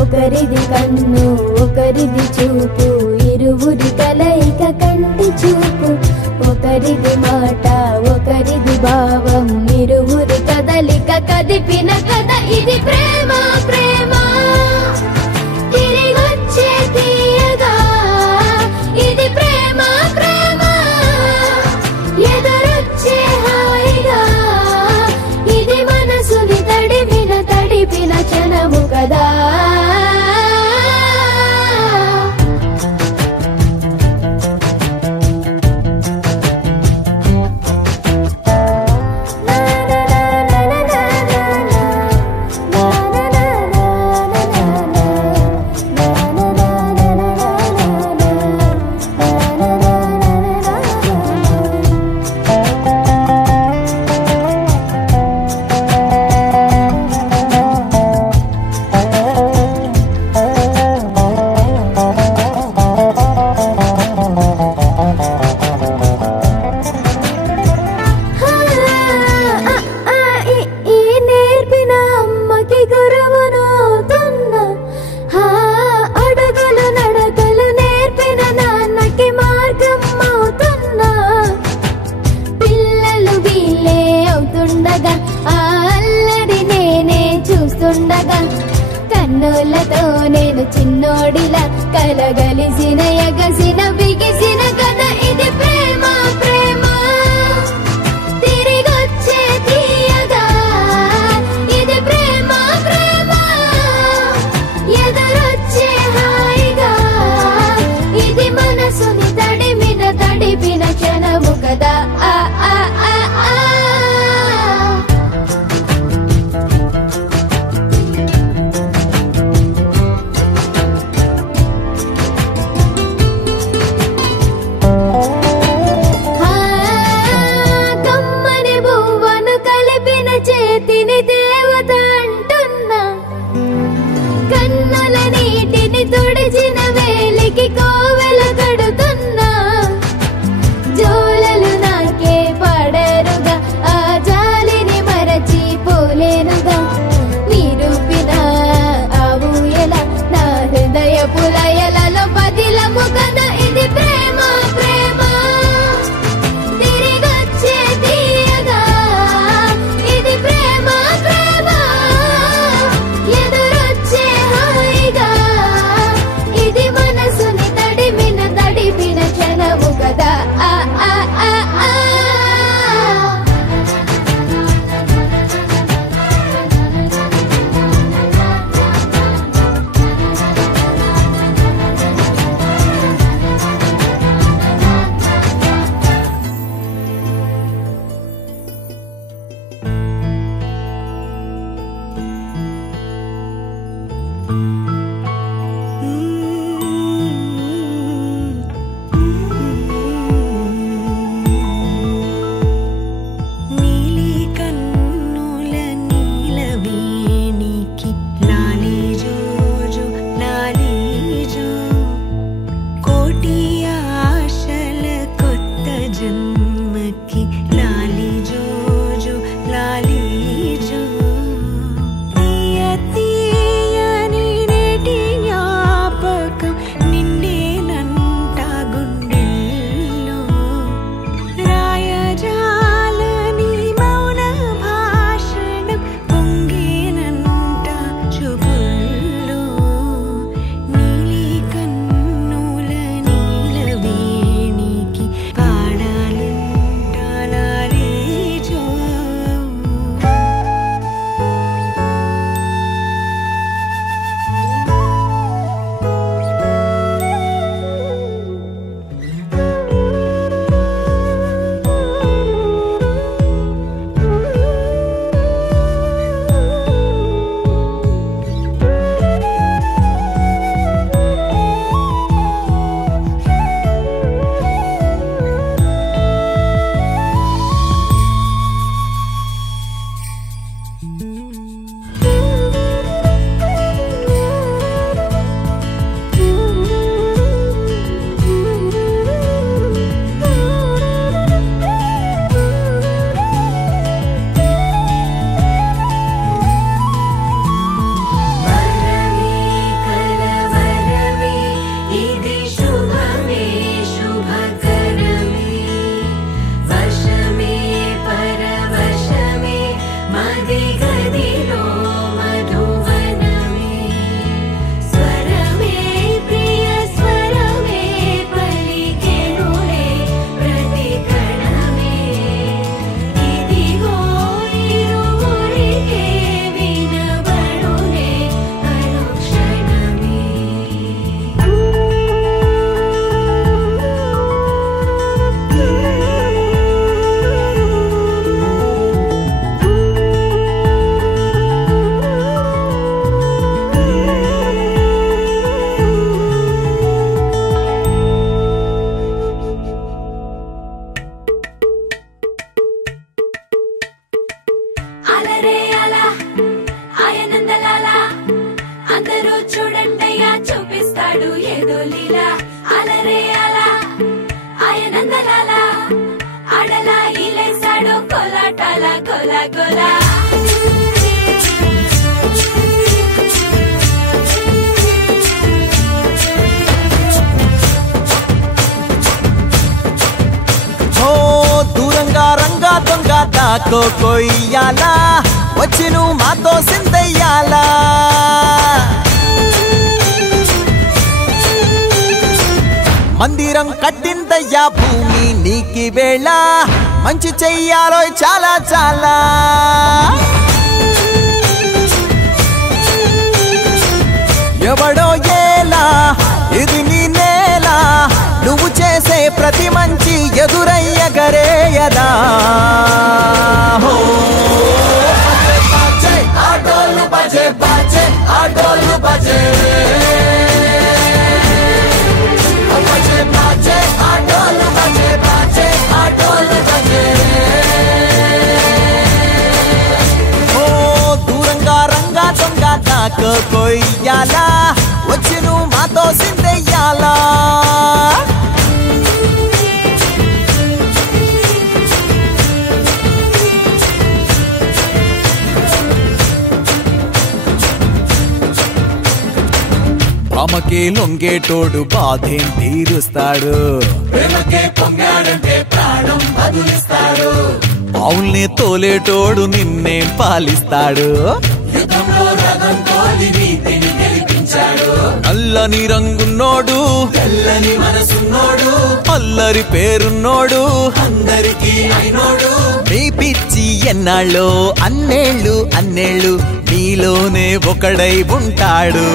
ఒకరిది కన్ను ఒకరిది చూపు, ఇరువురి కలయిక కంటి చూపు. ఒకరిది మాట ఒకరిది భావం, ఇరువురి కదలిక కదిపిన కథ ఇది ప్రేమ. ప్రేమ తిరిగొచ్చే తీయగా ఇది ప్రేమ. ప్రేమ ఎదురొచ్చే హాయిగా ఇది మనసుని తడిపిన క్షణము కదా. కన్నులతో నేను చిన్నోడిలా కలగలిసిన ఎగసిన బిగిసిన కథ ఇది ప్రేమ. ప్రేమ తిరిగొచ్చే తీయగా ఇది ప్రేమ. ప్రేమ ఎదురొచ్చే హాయిగా ఇది మనసుని తడిపిన క్షణము కదా. చేతిని దేవత అంటున్నా, కన్నుల నీటిని తుడిచిన వేలికి కోవెల కడుతున్నా. జోలలు నాకే పడరుగా ఆ జాలిని మరచి పోలేనుగా. నిరూపిన ఆ ఊయల నా హృదయ పులయలలో పదిలము కదా ఇది ప్రేమ. ప్రేమ తిరిగొచ్చే తీయగా ఇది ప్రేమ. ప్రేమ ఎదురొచ్చే హాయిగా ఇది గోలా గోలా దూరంగా రంగా దొంగ దాకో కొయ్యాలా వచ్చి నువ్వు మాతో సిందయ్యాలా మందిరం కట్టిందయ్యా భూమి నీకి వేళ మంచి చెయ్యాలో చాలా చాలా ఎవడో ఏలా ఇది నీ నేల నువ్వు చేసే ప్రతి మంచి ఎదురయ్యగరేయదా ఆటోలు బజే బజే ఆటోలు బజే బజే బజే ఆటోలు బజే బజే ఆటోలు బజే ఓ దూరంగా రంగా దొంగ దాకో కొయ్యాలా వచ్చి నువ్వు మాతో సిందెయ్యాలా అమ్మకే లొంగేటోడు బాధేం తీరుస్తాడు ప్రేమకే పొంగాడంటే ప్రాణం బదులిస్తాడు పావుల్ని తోలేటోడు నిన్నేం పాలిస్తాడు యుద్ధంలో రథం తోలి నీతిని గెలిపించాడు అల్లని రంగున్నోడు తెల్లని మనసున్నోడు అల్లరి పేరున్నోడు అందరికీ అయినోడు నీ పిచ్చి ఎన్నాళ్ళో అన్నేళ్ళు అన్నేళ్ళు నీలోనే ఒకడై ఉంటాడు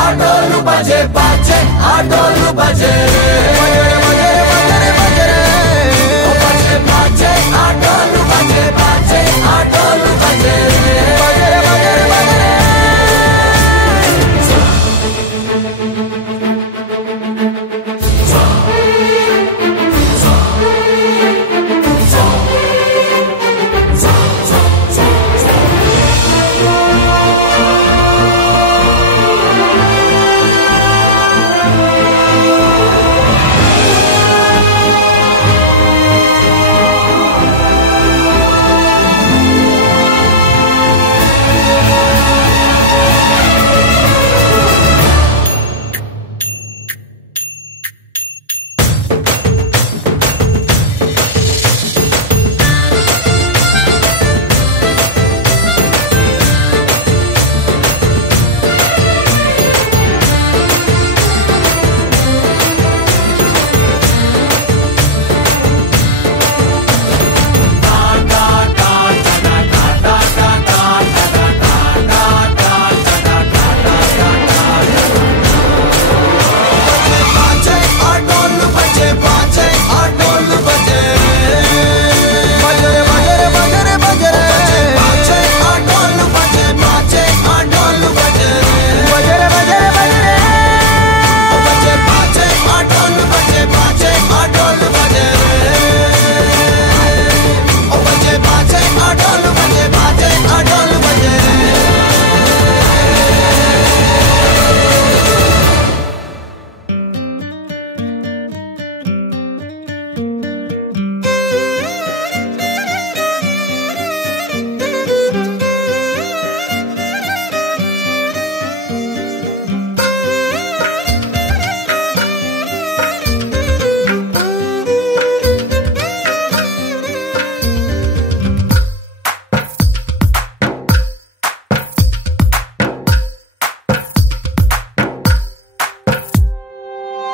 ఆటోలు బజే బజే ఆటోలు బజే ఆటోలు బజే బజే ఆటోలు బజే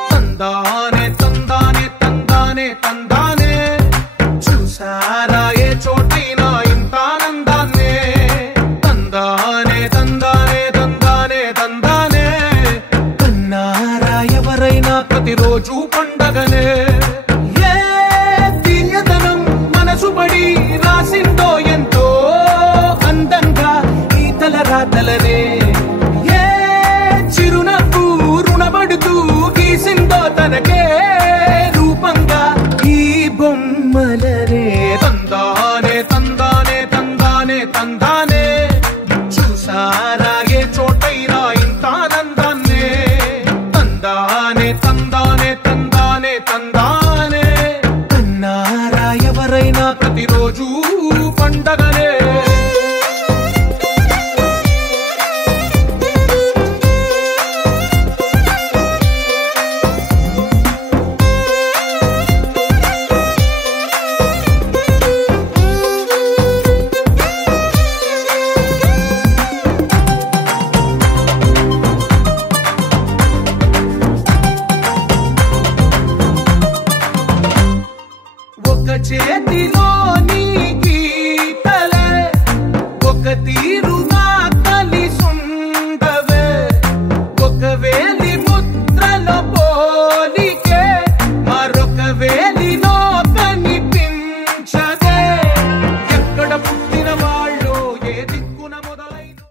తందానే తందానే తందానే తందానే చూసారా ఏ చోటైనా ఇంత ఆనందాన్నే తందానే తందానే తందానే తందానే కన్నారా ఎవరైనా ప్రతిరోజు